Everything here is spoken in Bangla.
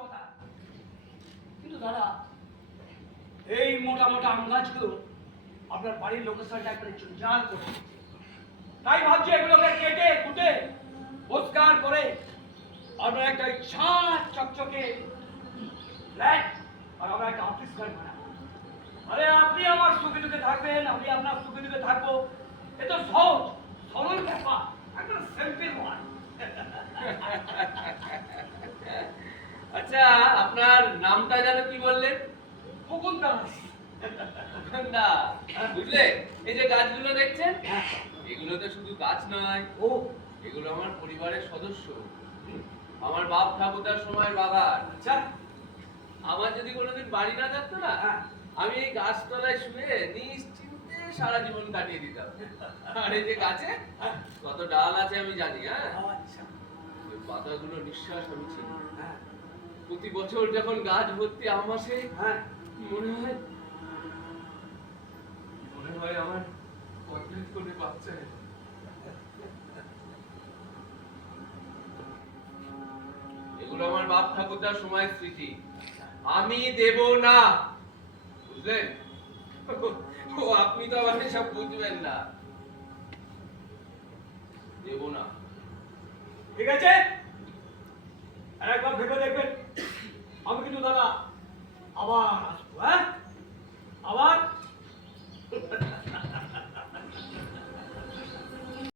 কথা, কিন্তু দাদা এই মোটা মোটা আম গাছগুলো আপনার বাড়ির লোকের সাথে একবারে জঞ্জাল করে, তাই ভাবছি এগুলোকে কেটে কুটে পরিষ্কার করে আপনার একটা ছাদ চকচকে ফ্ল্যাট আর আমরা একটা অফিস ঘর বানাবো। আরে আপনি আমার সুখে দুঃখে থাকবেন, আমি আপনার সুখে দুঃখে থাকবো, এ তো সহজ সরল ব্যাপার, একদম সিম্পল ওয়ান। আচ্ছা, আপনার নামটা যেন কি বললেন? খোকন দাস। খোকনদা, বুঝলে এই যে গাছগুলো দেখছেন, এগুলো তো শুধু গাছ নয়, ও এগুলো আমার পরিবারের সদস্য, আমার বাপ ঠাকুরদার সময়ের বাগান। আচ্ছা, আমার যদি কোনোদিন বাড়ি না থাকতো না, আমি এই গাছতলায় শুয়ে নিশ্চিন্তে সারা জীবন কাটিয়ে দিতাম। আর এই যে গাছে কত ডাল আছে আমি জানি, হ্যাঁ, আচ্ছা, ওই পাতাগুলো নিঃশ্বাস আমি চিনি। হ্যাঁ প্রতি বছর যখন গাছ ভর্তি আম আসে, হ্যাঁ মনে হয় আমার কতদিন করে বাচ্চা এলো। এগুলো আমার বাপ ঠাকুরদার সময়ের স্মৃতি, আমি দেব না, বুঝলেন? ও আপনি তো আবার সব বুঝবেন না, দেব না। ঠিক আছে, আর একবার ভেবে দেখবেন, আমি কিন্তু দাদা আবার আসবো। হ্যাঁ